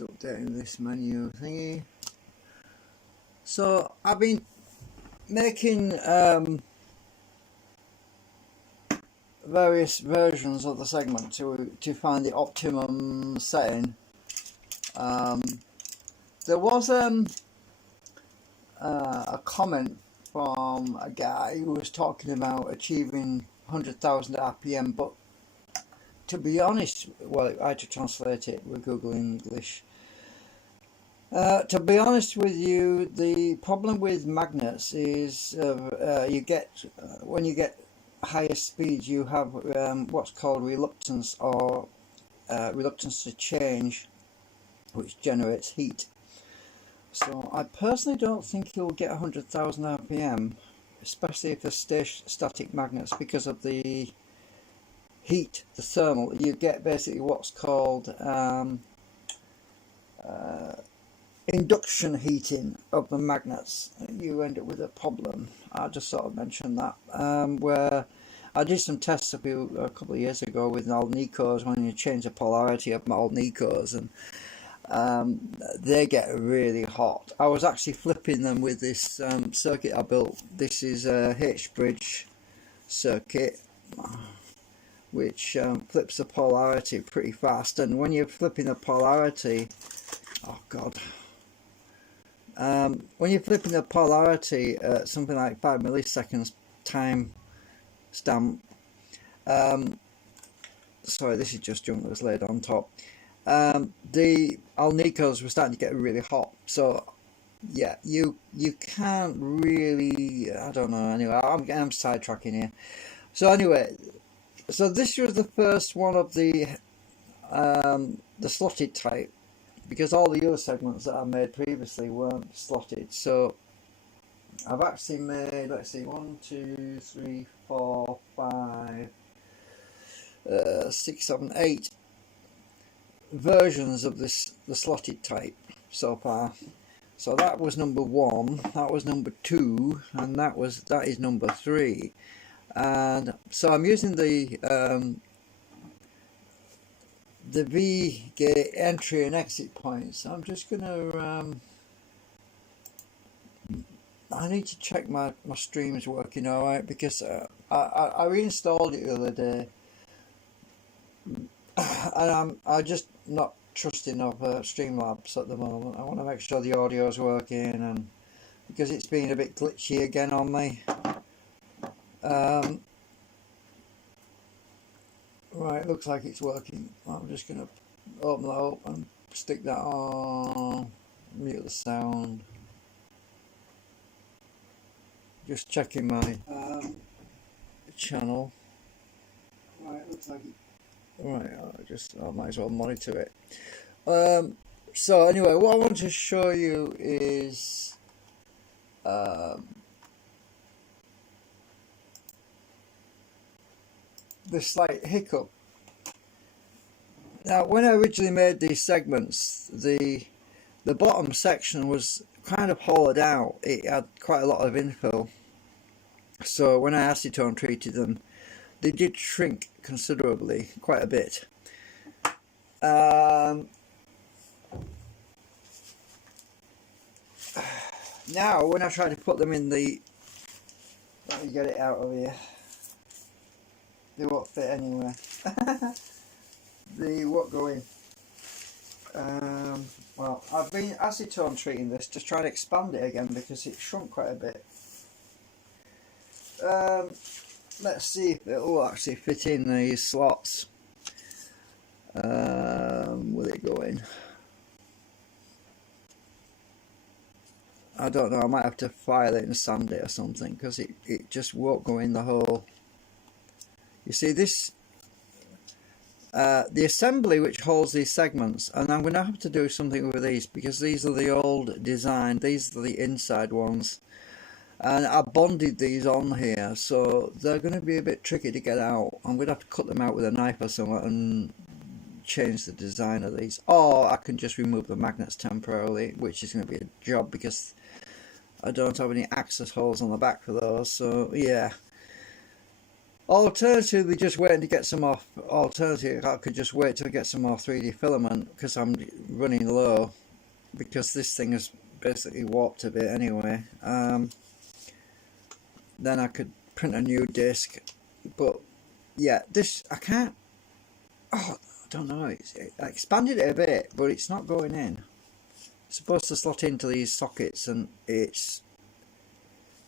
just updating this menu thingy. So I've been making various versions of the segment to find the optimum setting. There was a comment from a guy who was talking about achieving 100,000 RPM, but to be honest, well, I had to translate it with Google English. To be honest with you, the problem with magnets is you get when you get higher speeds, you have what's called reluctance, or reluctance to change, which generates heat. So I personally don't think you'll get 100,000 RPM, especially if they're static magnets, because of the heat, the thermal. You get basically what's called induction heating of the magnets. You end up with a problem. I just sort of mentioned that, where I did some tests a couple of years ago with alnicos, when you change the polarity of alnicos, and they get really hot. I was actually flipping them with this circuit I built. This is a H-bridge circuit, which flips the polarity pretty fast. And when you're flipping the polarity, oh god, when you're flipping the polarity at something like 5 milliseconds time stamp, sorry, this is just junk that was laid on top. The alnicos were starting to get really hot, so yeah, you can't really, I don't know, anyway, I'm sidetracking here. So anyway, so this was the first one of the slotted type, because all the other segments that I made previously weren't slotted. So I've actually made, let's see, 1, 2, 3, 4, 5, 6, 7, 8 versions of the slotted type so far. So that was number 1, that was number 2, and that is number 3. And so I'm using the V-gate entry and exit points. I'm just gonna I need to check my stream's working alright, because I reinstalled it the other day, and I'm just not trusting of Streamlabs at the moment. I want to make sure the audio's working, and because it's been a bit glitchy again on me. Right, looks like it's working. I'm just going to open that up and stick that on, mute the sound. Just checking my channel. Right, looks like it. Right, I might as well monitor it. So anyway, what I want to show you is the slight hiccup. Now, when I originally made these segments, the bottom section was kind of hollowed out. It had quite a lot of infill, so when I acetone treated them, they did shrink considerably, quite a bit. Now when I try to put them in the, let me get it out of here, they won't fit anywhere. They won't go in. Well, I've been acetone treating this to try to expand it again, because it shrunk quite a bit. Let's see if it will actually fit in these slots. Will it go in? I don't know, I might have to file it and sand it or something, because it just won't go in the hole. You see this, the assembly which holds these segments, and I'm going to have to do something with these, because these are the old design, these are the inside ones, and I bonded these on here, so they're going to be a bit tricky to get out. I'm going to have to cut them out with a knife or something and change the design of these, or I can just remove the magnets temporarily, which is going to be a job because I don't have any access holes on the back for those. So yeah, Alternatively, just waiting to get some more. Alternative, I could just wait till I get some more 3D filament because I'm running low. Because this thing is basically warped a bit anyway. Then I could print a new disc, but yeah, this I can't. Oh, I don't know. I expanded it a bit, but it's not going in. It's supposed to slot into these sockets, and it's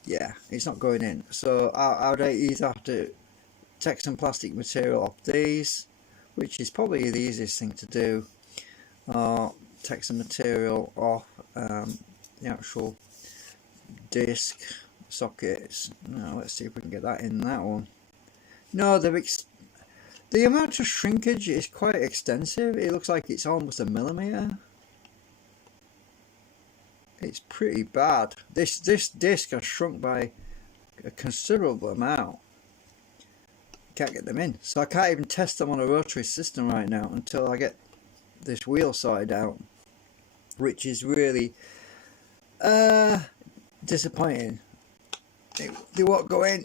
not going in. So I'd either have to take some plastic material off these, which is probably the easiest thing to do, or take some material off the actual disc sockets. Now let's see if we can get that in that one. No, the amount of shrinkage is quite extensive. It looks like it's almost a millimeter. It's pretty bad. This disc has shrunk by a considerable amount. Can't get them in, so I can't even test them on a rotary system right now until I get this wheel sorted out, which is really disappointing. They won't go in.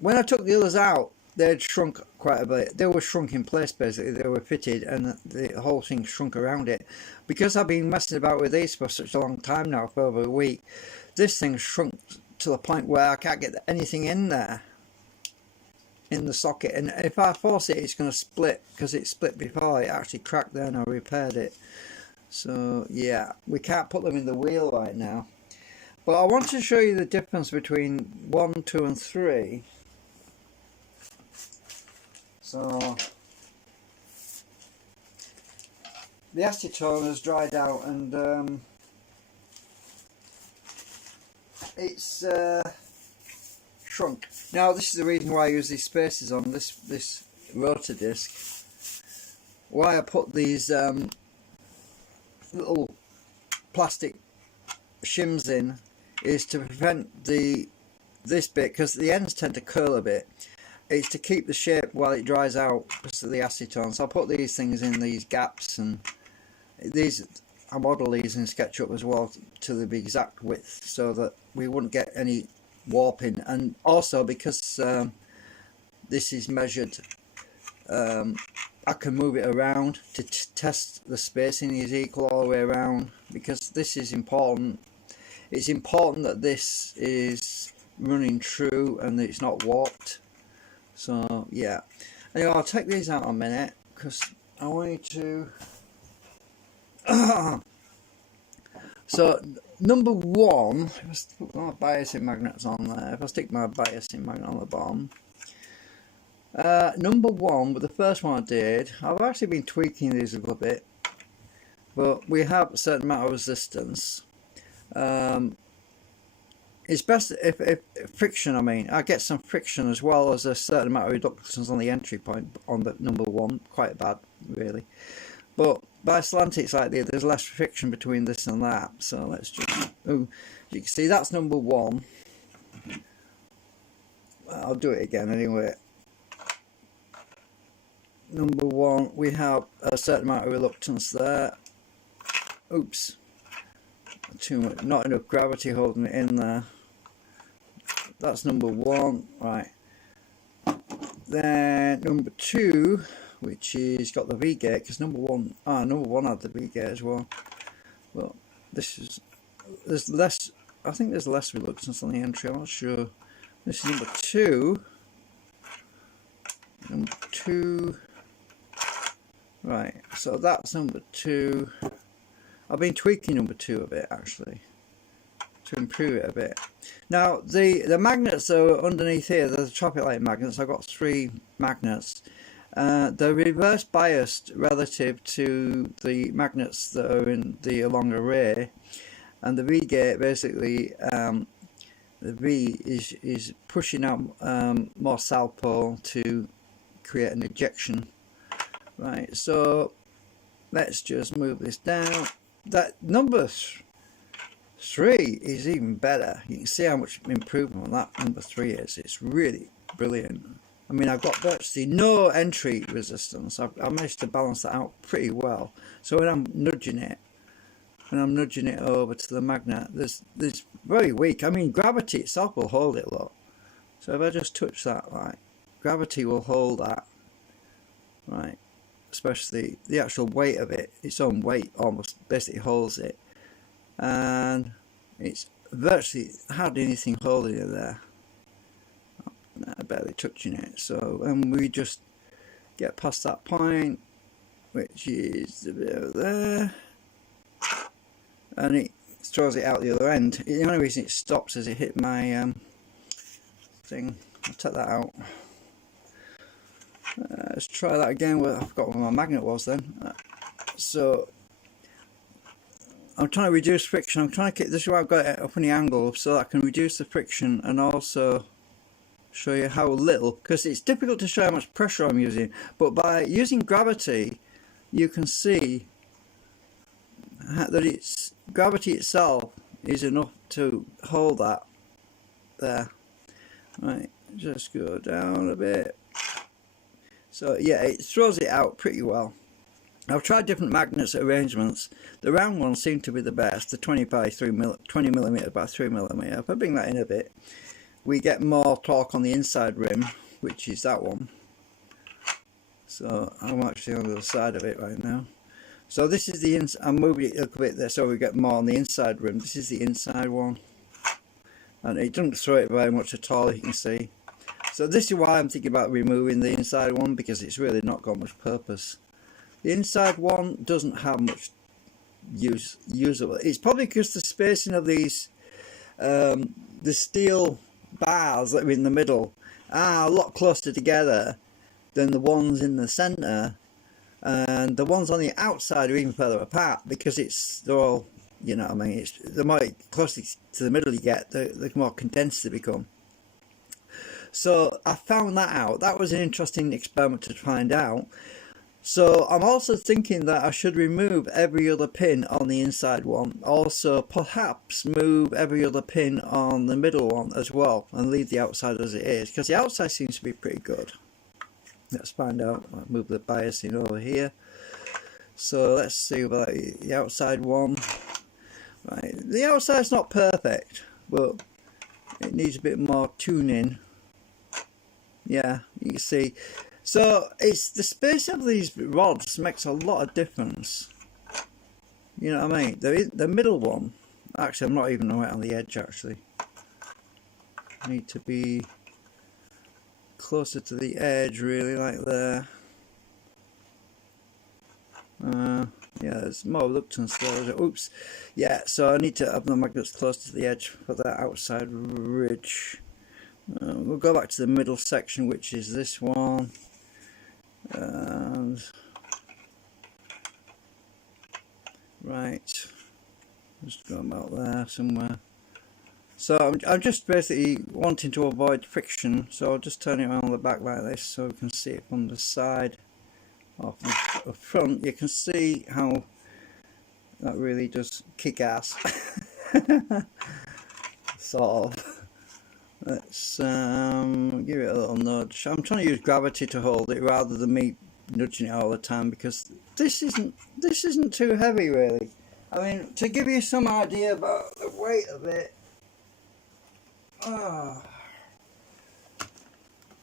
When I took the others out, they'd shrunk quite a bit. They were shrunk in place basically. They were fitted and the whole thing shrunk around it. Because I've been messing about with these for such a long time now, for over a week, this thing shrunk to the point where I can't get anything in there, in the socket. And if I force it, it's going to split, because it split before it actually cracked there and I repaired it. So yeah, we can't put them in the wheel right now. But I want to show you the difference between 1, 2 and 3. So the acetone has dried out, and it's shrunk. Now this is the reason why I use these spacers on this rotor disc. Why I put these little plastic shims in is to prevent this bit, because the ends tend to curl a bit. It's to keep the shape while it dries out because of the acetone. So I put these things in these gaps, and these I model these in SketchUp as well to the exact width, so that we wouldn't get any warping. And also because this is measured, I can move it around to test the spacing is equal all the way around, because this is important. It's important that this is running true and that it's not warped. So yeah, anyway, I'll take these out in a minute because I want you to so number one, if I put my biasing magnets on there, if I stick my biasing magnet on the bottom, number one, with the first one I did, I've actually been tweaking these a little bit, but we have a certain amount of resistance. It's best if friction, I get some friction as well as a certain amount of reductance on the entry point on the number one. Quite bad, really. But by slanted slightly, there's less friction between this and that. So let's just, you can see that's number one. I'll do it again anyway. Number one, we have a certain amount of reluctance there. Oops. Too much, not enough gravity holding it in there. That's number one, right. Then number two, which is got the V gate, because number one had the V gate as well. Well, there's less. I think there's less reluctance on the entry. I'm not sure. This is number two. Number two. Right. So that's number two. I've been tweaking number two a bit actually, to improve it a bit. Now the magnets that are underneath here, the traffic light magnets, I've got 3 magnets. They're reverse biased relative to the magnets that are in the long array, and the V gate basically, the V is pushing out more south pole to create an ejection. Right, so let's just move this down. That number 3 is even better. You can see how much improvement on that number 3 is. It's really brilliant. I mean, I've got virtually no entry resistance. I managed to balance that out pretty well. So when I'm nudging it over to the magnet, there's very weak. I mean, gravity itself will hold it, look. So if I just touch that, like, gravity will hold that, right? Especially the actual weight of it, its own weight almost basically holds it, and it's virtually hardly anything holding it there. Barely touching it. So, and we just get past that point, which is about there, and it throws it out the other end. The only reason it stops is it hit my thing. I'll take that out. Let's try that again. Well, I forgot where my magnet was then. So I'm trying to reduce friction. I'm trying to keep this is why I've got it up in the angle so that I can reduce the friction and also show you how little, because it's difficult to show how much pressure I'm using, but by using gravity you can see that it's gravity itself is enough to hold that there. Right, just go down a bit. So yeah, it throws it out pretty well. I've tried different magnets arrangements. The round ones seem to be the best, the 20 by 20 millimeter by 3 millimeter. If I bring that in a bit, we get more torque on the inside rim, which is that one. So I'm actually on the other side of it right now. So this is the inside. I'm moving it a little bit there so we get more on the inside rim. This is the inside one, and it doesn't throw it very much at all, you can see. So this is why I'm thinking about removing the inside one, because it's really not got much purpose. The inside one doesn't have much usable. It's probably because the spacing of these the steel bars that are in the middle are a lot closer together than the ones in the center, and the ones on the outside are even further apart because they're all, you know what I mean, the more closer to the middle you get, the more condensed they become. So I found that out. That was an interesting experiment to find out. So I'm also thinking that I should remove every other pin on the inside one. Also perhaps move every other pin on the middle one as well and leave the outside as it is, because the outside seems to be pretty good. Let's find out. I'll move the biasing over here. So let's see about the outside one. Right, the outside's not perfect, but it needs a bit more tuning. Yeah, you can see. So it's the space of these rods makes a lot of difference. You know what I mean? The middle one, actually I'm not even right on the edge actually. I need to be closer to the edge really, like there. Yeah, there's more reluctance there. Oops. Yeah, so I need to have the magnets close to the edge for that outside ridge. We'll go back to the middle section, which is this one. And right, just go about there somewhere. So I'm just basically wanting to avoid friction, so I'll just turn it around the back like this so we can see it from the side or from the front. You can see how that really does kick ass. Sort of. Let's give it a little nudge. I'm trying to use gravity to hold it rather than me nudging it all the time, because this isn't too heavy really. I mean, to give you some idea about the weight of it.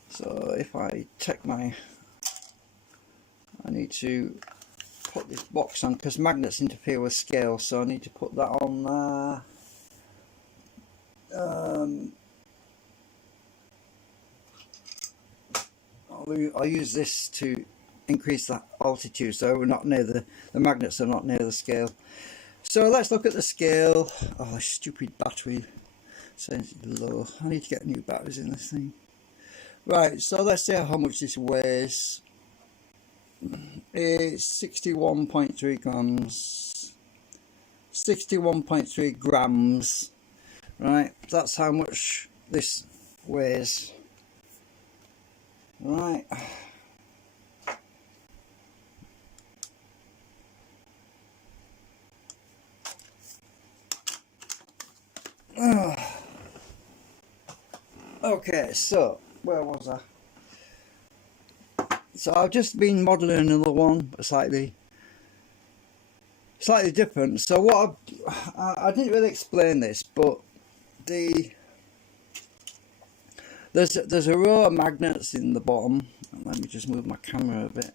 So if I take I need to put this box on because magnets interfere with scale, so I need to put that on there. I'll use this to increase the altitude, so we're not near the magnets are not near the scale. So let's look at the scale. Oh, stupid battery says low. I need to get new batteries in this thing. Right, so let's see how much this weighs. It's 61.3 grams. 61.3 grams. Right, that's how much this weighs. Right. Okay, so where was I? So I've just been modelling another one, but slightly different. So what I didn't really explain this, but the There's a row of magnets in the bottom. Let me just move my camera a bit.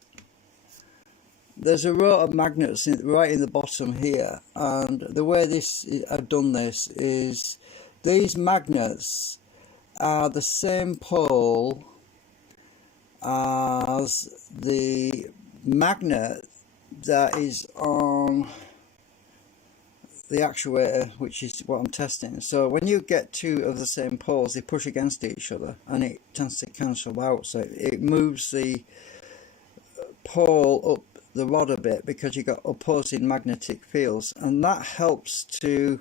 There's a row of magnets right in the bottom here, and the way I've done this is these magnets are the same pole as the magnet that is on the actuator, which is what I'm testing. So when you get two of the same poles, they push against each other and it tends to cancel out, so it moves the pole up the rod a bit because you've got opposing magnetic fields, and that helps to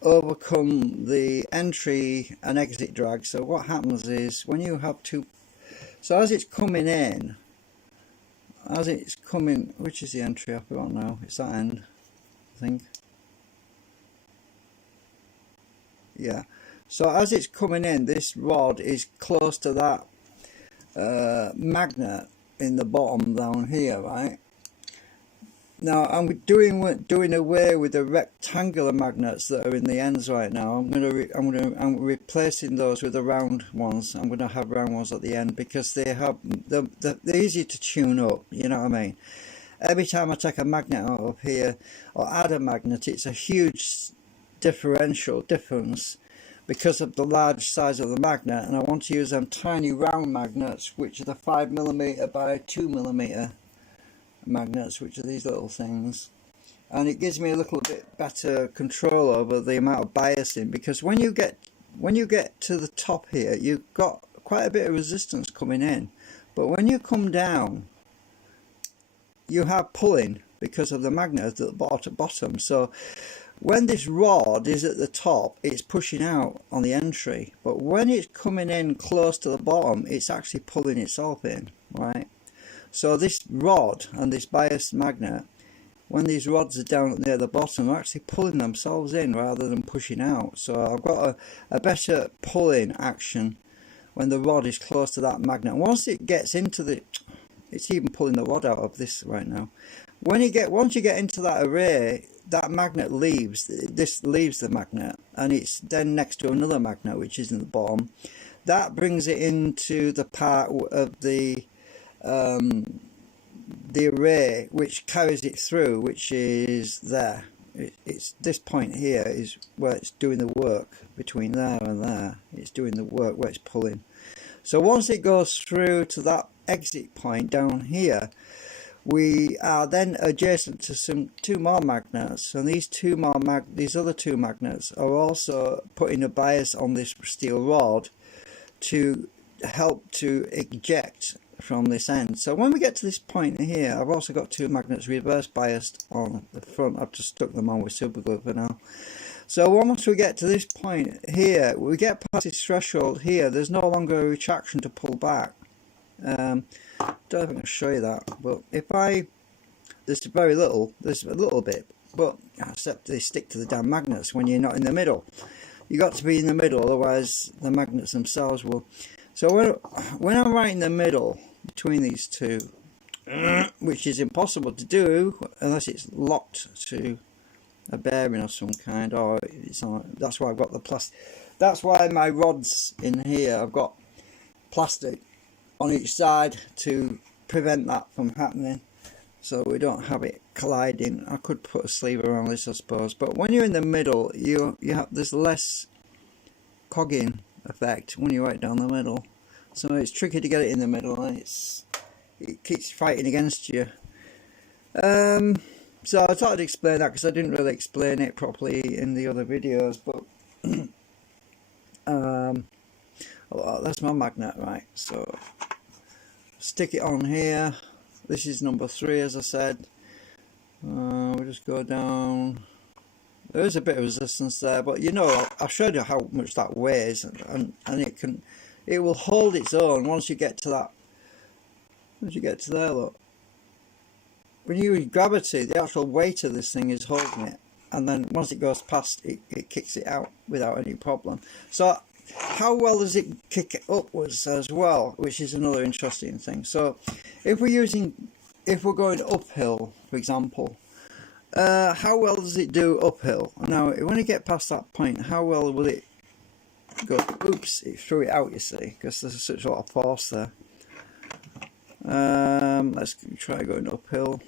overcome the entry and exit drag. So what happens is when you have two, so as it's coming in, which is the entry? I don't know, it's that end, I think. Yeah, so as it's coming in, this rod is close to that magnet in the bottom down here, right? Now I'm doing away with the rectangular magnets that are in the ends right now. I'm replacing those with the round ones. I'm going to have round ones at the end because they're easy to tune up. You know what I mean? Every time I take a magnet out of here or add a magnet, it's a huge difference because of the large size of the magnet, and I want to use them tiny round magnets, which are the 5mm by 2mm magnets, which are these little things, and it gives me a little bit better control over the amount of biasing, because when you get to the top here, you've got quite a bit of resistance coming in, but when you come down you have pulling because of the magnet at the bottom. So when this rod is at the top, it's pushing out on the entry, but when it's coming in close to the bottom, it's actually pulling itself in, right? So this rod and this biased magnet, when these rods are down near the bottom, are actually pulling themselves in rather than pushing out. So I've got a better pulling action when the rod is close to that magnet. Once it gets into the, it's even pulling the rod out of this right now. Once you get into that array, that magnet leaves the magnet, and it's then next to another magnet which is in the bottom. That brings it into the part of the array which carries it through, which is there. It's this point here is where it's doing the work between there and there. It's doing the work where it's pulling. So once it goes through to that exit point down here, we are then adjacent to two more magnets, and these other two magnets are also putting a bias on this steel rod to help to eject from this end. So when we get to this point here, I've also got two magnets reverse biased on the front. I've just stuck them on with super glue for now. So once we get to this point here, we get past this threshold here, there's no longer a retraction to pull back. Don't know if I can show you that, but there's a little bit, but except they stick to the damn magnets when you're not in the middle. You got to be in the middle, otherwise the magnets themselves will. So when I'm right in the middle between these two, which is impossible to do unless it's locked to a bearing of some kind, or it's on, that's why I've got the plastic. That's why my rods in here, I've got plastic on each side to prevent that from happening, so we don't have it colliding. I could put a sleeve around this, I suppose, but when you're in the middle, there's less cogging effect when you're right down the middle. So it's tricky to get it in the middle, and it keeps fighting against you. So I thought I'd explain that because I didn't really explain it properly in the other videos, but well, that's my magnet, right? So stick it on here. This is number 3, as I said. We'll just go down. There is a bit of resistance there, but you know, I showed you how much that weighs, and it will hold its own once you get to that. Once you get to there, look. When you use gravity, the actual weight of this thing is holding it, and then once it goes past, it kicks it out without any problem. So how well does it kick it upwards as well, which is another interesting thing. So if we're going uphill, for example, how well does it do uphill? Now when you get past that point, how well will it Good. Oops, it threw it out, you see, because there's such a lot of force there. Let's try going uphill.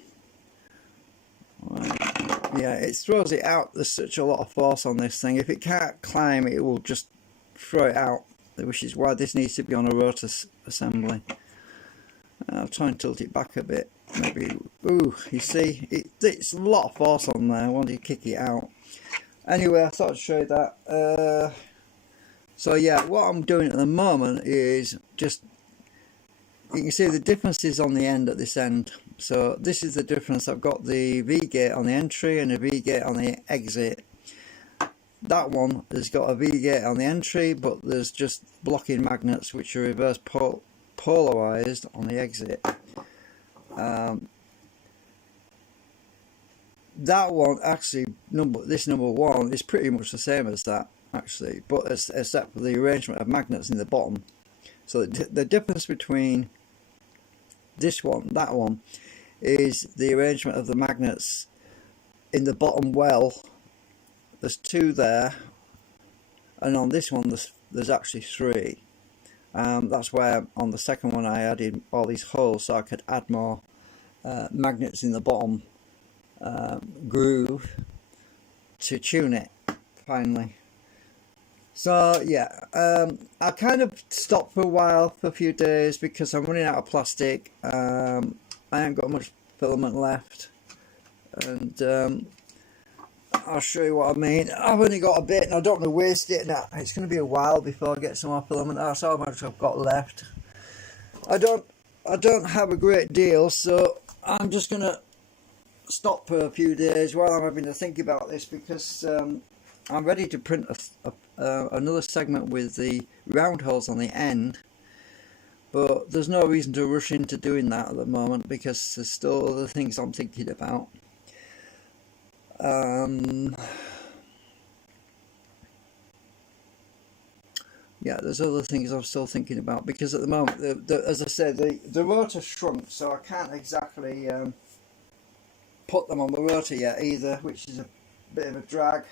Yeah, it throws it out. There's such a lot of force on this thing. If it can't climb, it will just throw it out, which is why this needs to be on a rotor assembly. I'll try and tilt it back a bit. Maybe. Ooh, you see, it's a lot of force on there. I want to kick it out. Anyway, I thought I'd show you that. So yeah, what I'm doing at the moment is just, you can see the differences on the end at this end. So this is the difference. I've got the V-gate on the entry and a V-gate on the exit. That one has got a V-gate on the entry, but there's just blocking magnets which are reverse polarized on the exit. That one actually, this number one is pretty much the same as that actually, but except for the arrangement of magnets in the bottom. So the difference between this one, that one, is the arrangement of the magnets in the bottom well. There's 2 there, and on this one there's actually 3. That's where on the second one I added all these holes so I could add more magnets in the bottom groove to tune it finally. So yeah, I kind of stopped for a while, for a few days, because I'm running out of plastic. I ain't got much filament left, and I'll show you what I mean. I've only got a bit and I don't want to waste it. Now it's going to be a while before I get some more filament. That's how much I've got left. I don't have a great deal, so I'm just going to stop for a few days while I'm having to think about this, because I'm ready to print another segment with the round holes on the end, but there's no reason to rush into doing that at the moment because there's still other things I'm thinking about. Yeah, there's other things I'm still thinking about, because at the moment, as I said, the rotor shrunk, so I can't exactly put them on the rotor yet either, which is a bit of a drag.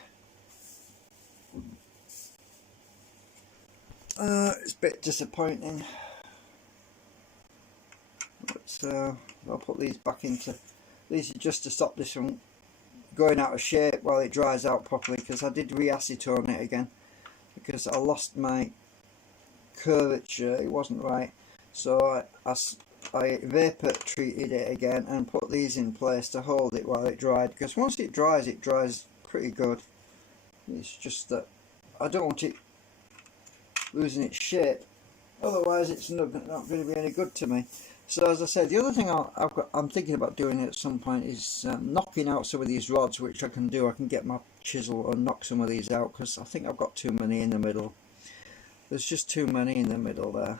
It's a bit disappointing, but I'll put these back into, these are just to stop this from going out of shape while it dries out properly, because I did re-acetone it again because I lost my curvature, it wasn't right, so I vapor treated it again and put these in place to hold it while it dried, because once it dries pretty good. It's just that I don't want it losing its shape, otherwise it's not going to be any good to me. So as I said, the other thing I'm thinking about doing at some point is knocking out some of these rods, which I can do. I can get my chisel and knock some of these out, because I think I've got too many in the middle. There's just too many in the middle there.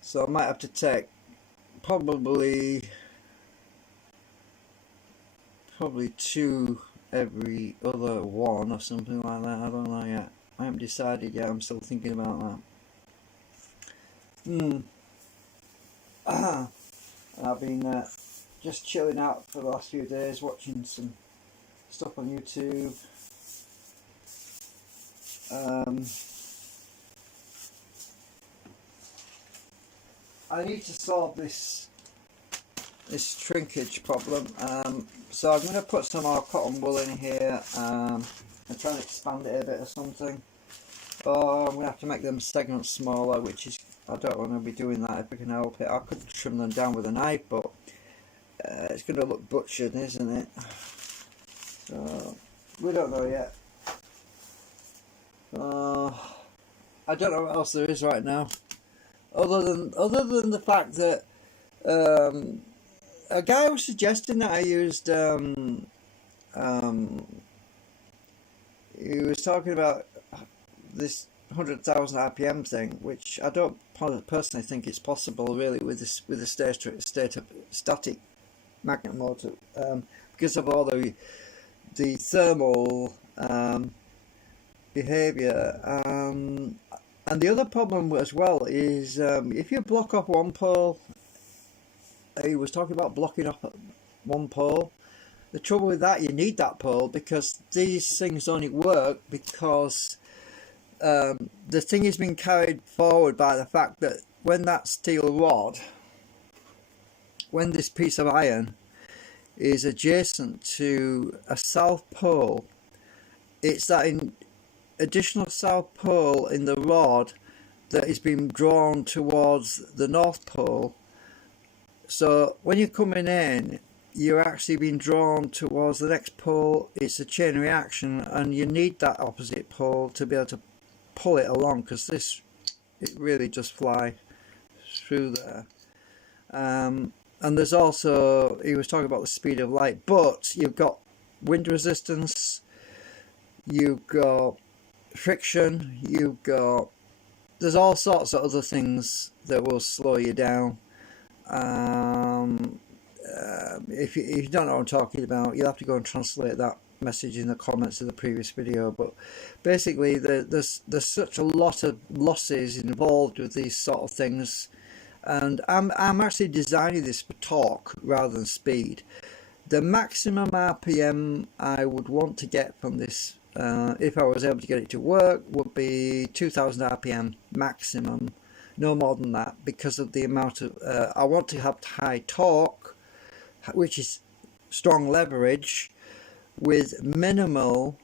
So I might have to take probably 2 every other one or something like that. I don't know yet. I haven't decided yet. I'm still thinking about that. And I've been just chilling out for the last few days, watching some stuff on YouTube. I need to solve this shrinkage problem, so I'm going to put some more cotton wool in here and try and expand it a bit or something, or I'm going to have to make them segments smaller, which is, I don't want to be doing that if I can help it. I could trim them down with a knife, but it's going to look butchered, isn't it? So we don't know yet. I don't know what else there is right now, other than the fact that a guy was suggesting that I used he was talking about this 100,000 RPM thing, which I don't personally think it's possible really with the static magnet motor, because of all the thermal behavior, and the other problem as well is if you block off one pole. He was talking about blocking off one pole, the trouble with that, you need that pole, because these things only work because the thing is being carried forward by the fact that when that steel rod, when this piece of iron is adjacent to a south pole, it's that additional south pole in the rod that is being drawn towards the north pole. So when you're coming in, you're actually being drawn towards the next pole. It's a chain reaction, and you need that opposite pole to be able to pull it along, because it really just fly through there. And there's also, he was talking about the speed of light, but you've got wind resistance, you've got friction, there's all sorts of other things that will slow you down. If you don't know what I'm talking about, you'll have to go and translate that message in the comments of the previous video. But basically, there's such a lot of losses involved with these sort of things, and I'm actually designing this for torque rather than speed. The maximum RPM I would want to get from this, if I was able to get it to work, would be 2000 RPM maximum, no more than that, because of the amount of I want to have high torque, which is strong leverage, with minimal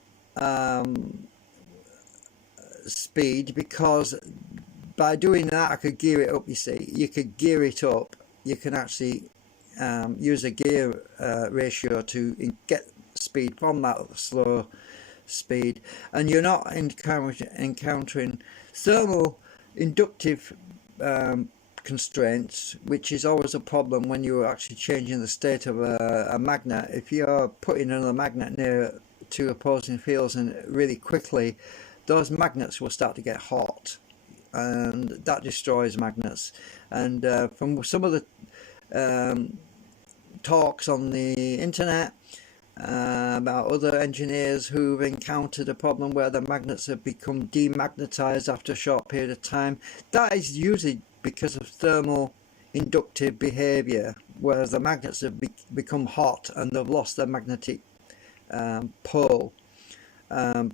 speed, because by doing that I could gear it up. You see, you could gear it up, you can actually use a gear ratio to get speed from that slow speed, and you're not encountering thermal inductive constraints, which is always a problem when you're actually changing the state of a magnet. If you're putting another magnet near two opposing fields, and really quickly those magnets will start to get hot, and that destroys magnets. And from some of the talks on the internet about other engineers who've encountered a problem where the magnets have become demagnetized after a short period of time, that is usually because of thermal inductive behavior, whereas the magnets have become hot and they've lost their magnetic pole.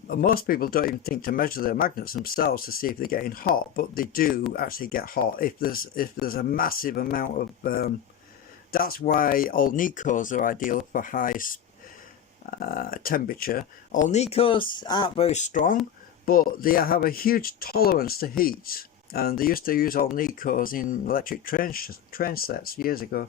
Most people don't even think to measure their magnets themselves to see if they're getting hot, but they do actually get hot if there's a massive amount of that's why Alnicos are ideal for high temperature. Alnicos aren't very strong, but they have a huge tolerance to heat, and they used to use Alnicos in electric train sets years ago.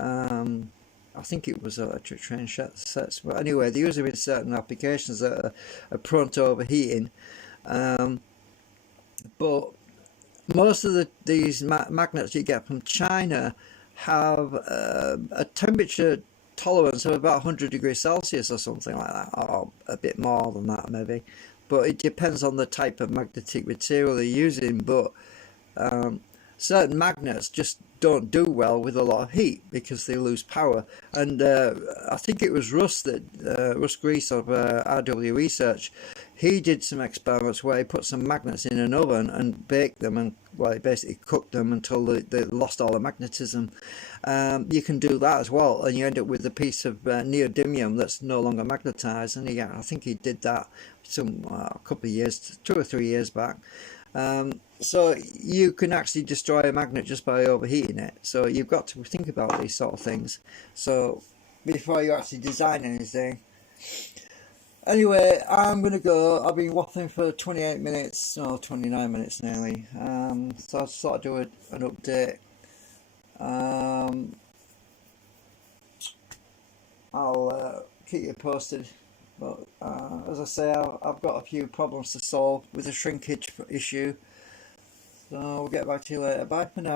I think it was electric train sets, but anyway, they use them in certain applications that are prone to overheating. But most of these magnets you get from China have a temperature tolerance of about 100 degrees Celsius or something like that, or a bit more than that maybe, but it depends on the type of magnetic material they're using. But certain magnets just don't do well with a lot of heat because they lose power. And I think it was Russ Grease of RW Research. He did some experiments where he put some magnets in an oven and baked them, and well, he basically cooked them until they lost all the magnetism. You can do that as well, and you end up with a piece of neodymium that's no longer magnetized. And I think he did that a couple of years, 2 or 3 years back. So you can actually destroy a magnet just by overheating it. So you've got to think about these sort of things, so before you actually design anything. Anyway, I'm going to go. I've been waffling for 28 minutes, or 29 minutes nearly. So I just thought I'd do an update. I'll keep you posted. But as I say, I've got a few problems to solve with the shrinkage issue. So we'll get back to you later. Bye for now.